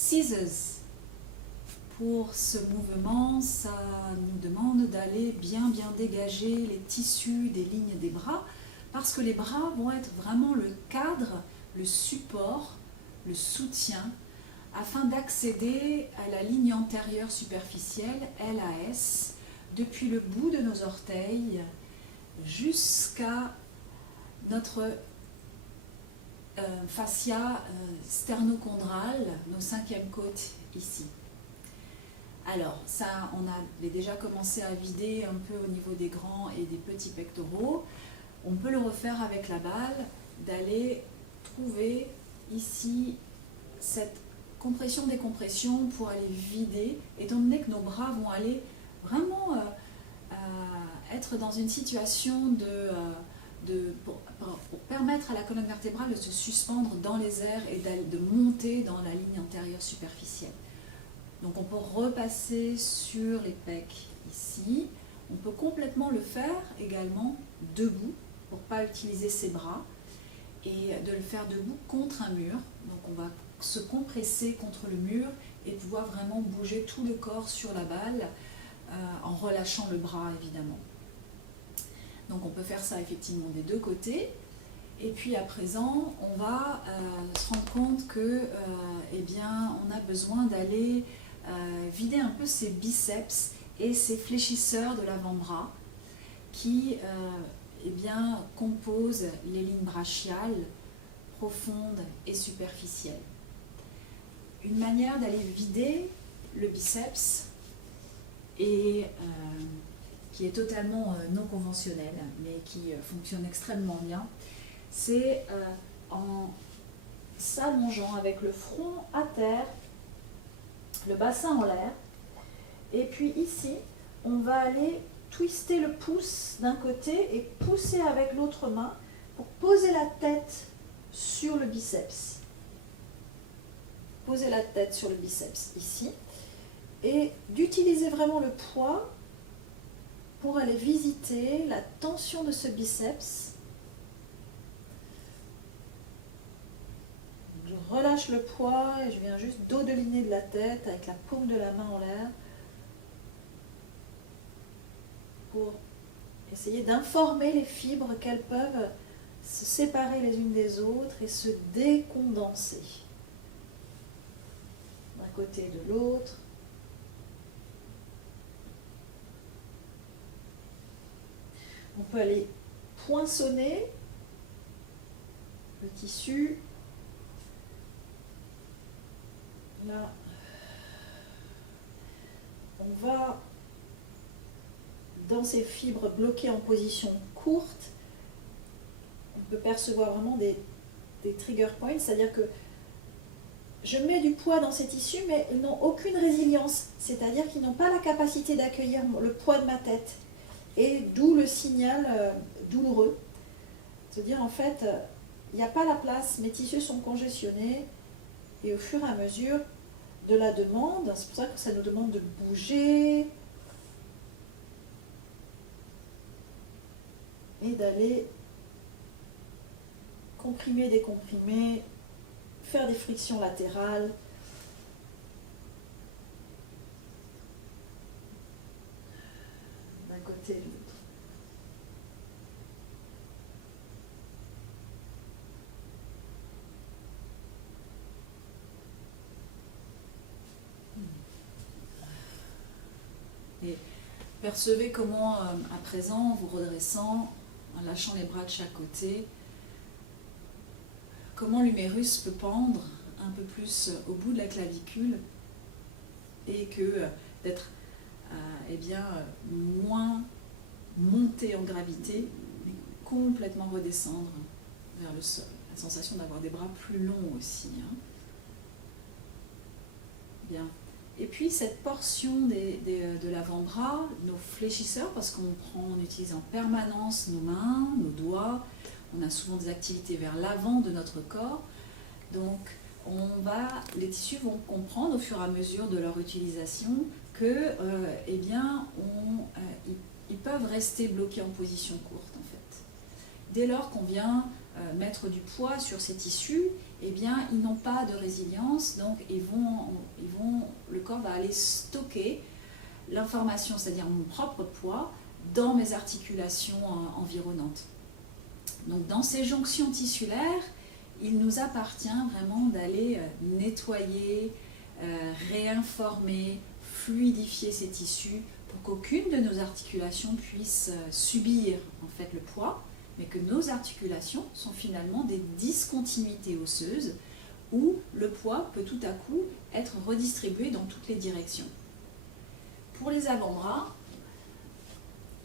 scissors. Pour ce mouvement, ça nous demande d'aller bien dégager les tissus des lignes des bras, parce que les bras vont être vraiment le cadre, le support, le soutien, afin d'accéder à la ligne antérieure superficielle, LAS, depuis le bout de nos orteils jusqu'à notre fascia sternochondrale, nos 5e côtes ici. Alors, ça, on avait déjà commencé à vider un peu au niveau des grands et des petits pectoraux. On peut le refaire avec la balle, d'aller trouver ici cette compression-décompression pour aller vider, étant donné que nos bras vont aller vraiment être dans une situation pour permettre à la colonne vertébrale de se suspendre dans les airs et de monter dans la ligne antérieure superficielle. Donc on peut repasser sur les pecs ici. On peut complètement le faire également debout pour ne pas utiliser ses bras et de le faire debout contre un mur. Donc on va se compresser contre le mur et pouvoir vraiment bouger tout le corps sur la balle en relâchant le bras évidemment. Donc on peut faire ça effectivement des deux côtés. Et puis à présent, on va se rendre compte que eh bien, on a besoin d'aller vider un peu ses biceps et ses fléchisseurs de l'avant-bras qui eh bien, composent les lignes brachiales profondes et superficielles. Une manière d'aller vider le biceps et qui est totalement non conventionnelle mais qui fonctionne extrêmement bien, c'est en s'allongeant avec le front à terre, le bassin en l'air, et puis ici on va aller twister le pouce d'un côté et pousser avec l'autre main pour poser la tête sur le biceps. Poser la tête sur le biceps ici et d'utiliser vraiment le poids pour aller visiter la tension de ce biceps. Je relâche le poids et je viens juste dodeliner de la tête avec la paume de la main en l'air pour essayer d'informer les fibres qu'elles peuvent se séparer les unes des autres et se décondenser d'un côté et de l'autre. On peut aller poinçonner le tissu. Là, on va, dans ces fibres bloquées en position courte, on peut percevoir vraiment des trigger points, c'est-à-dire que je mets du poids dans ces tissus, mais ils n'ont aucune résilience, c'est-à-dire qu'ils n'ont pas la capacité d'accueillir le poids de ma tête, et d'où le signal douloureux. C'est-à-dire, en fait, il n'y a pas la place, mes tissus sont congestionnés, et au fur et à mesure de la demande, c'est pour ça que ça nous demande de bouger et d'aller comprimer, décomprimer, faire des frictions latérales. D'un côté et de l'autre. Et percevez comment, à présent, vous redressant, en lâchant les bras de chaque côté, comment l'humérus peut pendre un peu plus au bout de la clavicule et que d'être eh bien, moins monté en gravité, mais complètement redescendre vers le sol. La sensation d'avoir des bras plus longs aussi. Hein. Bien. Et puis cette portion de l'avant-bras, nos fléchisseurs, parce on utilise en permanence nos mains, nos doigts, on a souvent des activités vers l'avant de notre corps, donc les tissus vont comprendre au fur et à mesure de leur utilisation que ils peuvent rester bloqués en position courte en fait. dès lors qu'on vient mettre du poids sur ces tissus, eh bien, ils n'ont pas de résilience, donc le corps va aller stocker l'information, c'est-à-dire mon propre poids, dans mes articulations environnantes. Donc dans ces jonctions tissulaires, il nous appartient vraiment d'aller nettoyer, réinformer, fluidifier ces tissus pour qu'aucune de nos articulations puisse subir en fait le poids, mais que nos articulations sont finalement des discontinuités osseuses où le poids peut tout à coup être redistribué dans toutes les directions. Pour les avant-bras,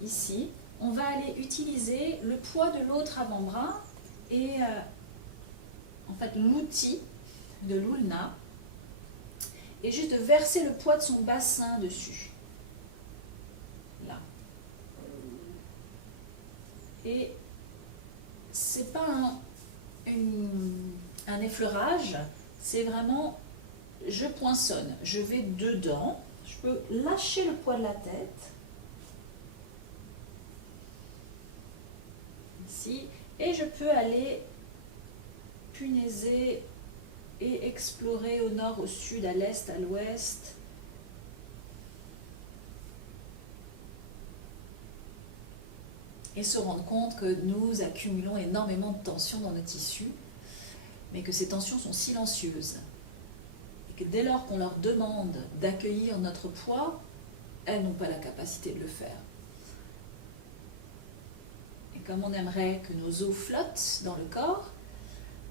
ici, on va aller utiliser le poids de l'autre avant-bras et en fait l'outil de l'ulna et juste de verser le poids de son bassin dessus. Là. Et c'est pas un effleurage, c'est vraiment je poinçonne, je vais dedans, je peux lâcher le poids de la tête. Ici, et je peux aller punaiser et explorer au nord, au sud, à l'est, à l'ouest. Et se rendre compte que nous accumulons énormément de tensions dans nos tissus, mais que ces tensions sont silencieuses. Et que dès lors qu'on leur demande d'accueillir notre poids, elles n'ont pas la capacité de le faire. Et comme on aimerait que nos os flottent dans le corps,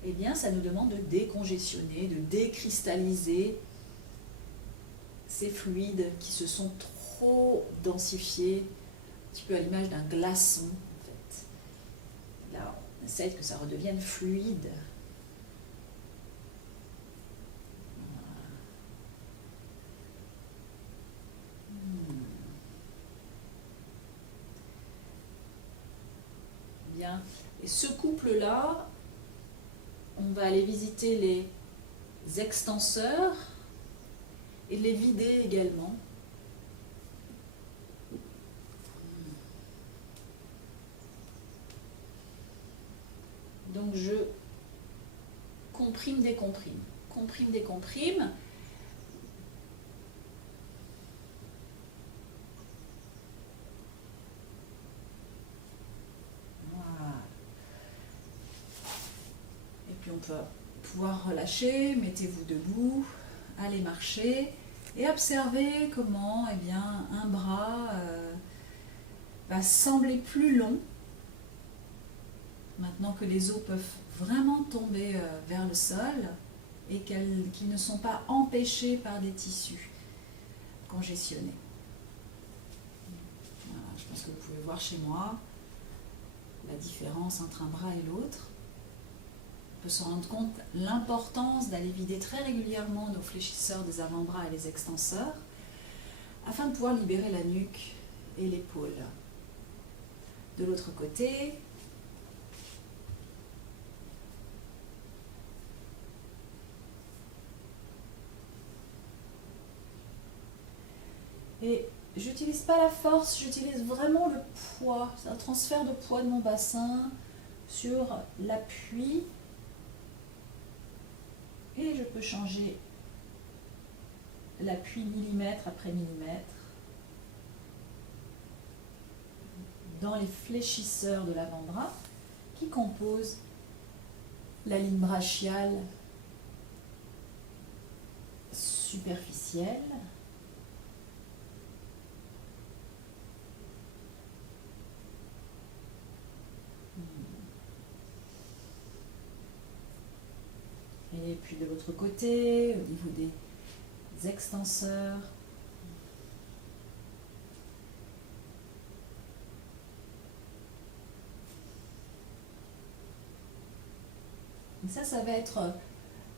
eh bien ça nous demande de décongestionner, de décristalliser ces fluides qui se sont trop densifiés, un petit peu à l'image d'un glaçon en fait. Là, on essaie que ça redevienne fluide. Bien. Et ce couple-là, on va aller visiter les extenseurs et les vider également. Donc je comprime, décomprime, comprime, décomprime. On va pouvoir relâcher, mettez-vous debout, allez marcher et observez comment eh bien, un bras va sembler plus long maintenant que les os peuvent vraiment tomber vers le sol et qu'ils ne sont pas empêchés par des tissus congestionnés. Voilà, je pense que vous pouvez voir chez moi la différence entre un bras et l'autre. On peut se rendre compte l'importance d'aller vider très régulièrement nos fléchisseurs des avant-bras et les extenseurs afin de pouvoir libérer la nuque et l'épaule. De l'autre côté, et j'utilise pas la force, j'utilise vraiment le poids, c'est un transfert de poids de mon bassin sur l'appui. Et je peux changer l'appui millimètre après millimètre dans les fléchisseurs de l'avant-bras qui composent la ligne brachiale superficielle. Et puis de l'autre côté, au niveau des extenseurs. Et ça va être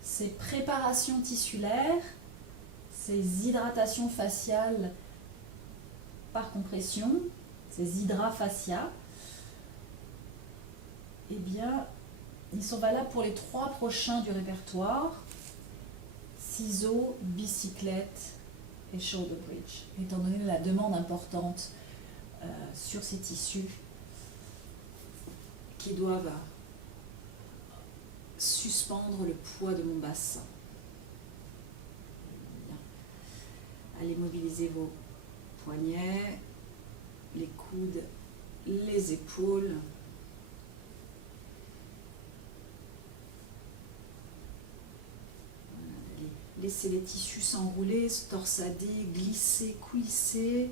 ces préparations tissulaires, ces hydratations faciales par compression, ces hydrafascias. Eh bien, ils sont valables pour les 3 prochains du répertoire, ciseaux, bicyclette et shoulder bridge, étant donné la demande importante sur ces tissus qui doivent suspendre le poids de mon bassin. Bien. Allez mobiliser vos poignets, les coudes, les épaules. Voilà. Laissez les tissus s'enrouler, se torsader, glisser, coulisser.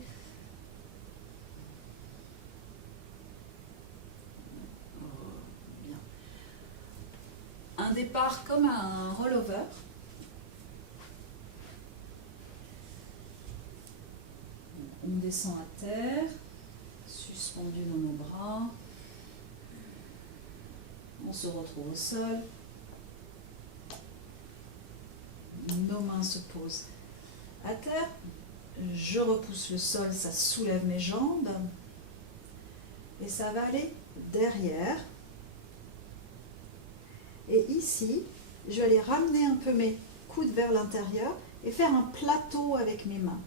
Bien. Un départ comme un rollover. On descend à terre, suspendu dans nos bras. On se retrouve au sol. Nos mains se posent à terre. Je repousse le sol, ça soulève mes jambes. Et ça va aller derrière. Et ici, je vais aller ramener un peu mes coudes vers l'intérieur et faire un plateau avec mes mains.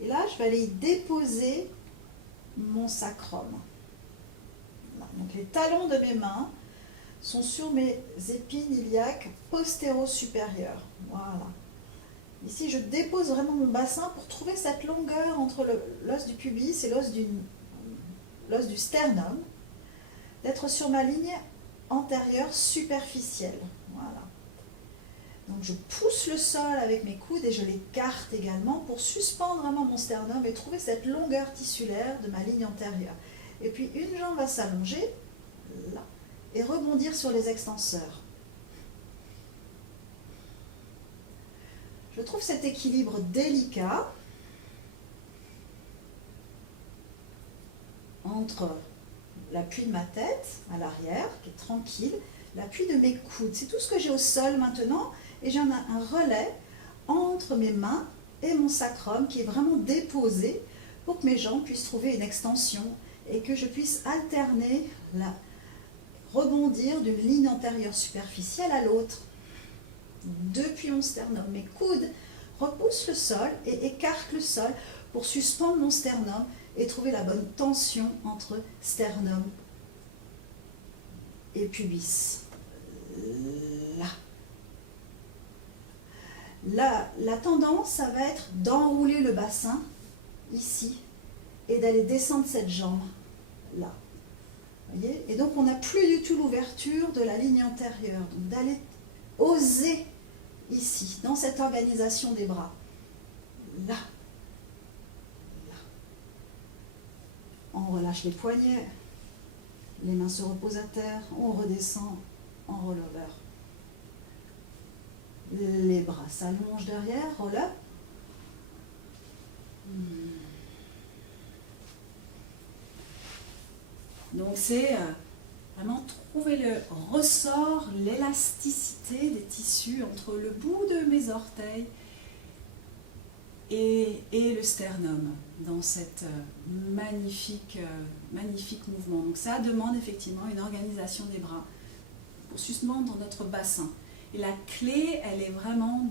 Et là, je vais aller y déposer mon sacrum. Donc les talons de mes mains sont sur mes épines iliaques postéro-supérieures. Voilà. Ici, je dépose vraiment mon bassin pour trouver cette longueur entre l'os du pubis et l'os du sternum, d'être sur ma ligne antérieure superficielle. Voilà. Donc je pousse le sol avec mes coudes et je l'écarte également pour suspendre vraiment mon sternum et trouver cette longueur tissulaire de ma ligne antérieure. Et puis une jambe va s'allonger, là, et rebondir sur les extenseurs. Je trouve cet équilibre délicat entre l'appui de ma tête à l'arrière, qui est tranquille, l'appui de mes coudes. C'est tout ce que j'ai au sol maintenant. Et j'ai un relais entre mes mains et mon sacrum qui est vraiment déposé pour que mes jambes puissent trouver une extension et que je puisse alterner, rebondir d'une ligne antérieure superficielle à l'autre. Depuis mon sternum, mes coudes repoussent le sol et écartent le sol pour suspendre mon sternum et trouver la bonne tension entre sternum et pubis. Là. La tendance, ça va être d'enrouler le bassin, ici, et d'aller descendre cette jambe, là. Voyez ? Et donc, on n'a plus du tout l'ouverture de la ligne antérieure. Donc, d'aller oser, ici, dans cette organisation des bras. Là. Là. On relâche les poignets. Les mains se reposent à terre. On redescend en rollover. Les bras s'allongent derrière, roll up. Donc c'est vraiment trouver le ressort, l'élasticité des tissus entre le bout de mes orteils et le sternum dans cette magnifique mouvement. Donc ça demande effectivement une organisation des bras pour suspendre notre bassin. Et la clé, elle est vraiment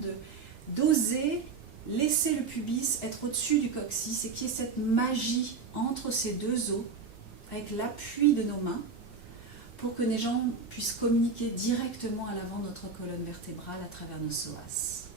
d'oser laisser le pubis être au-dessus du coccyx et qu'il y ait cette magie entre ces deux os avec l'appui de nos mains pour que les jambes puissent communiquer directement à l'avant de notre colonne vertébrale à travers nos psoas.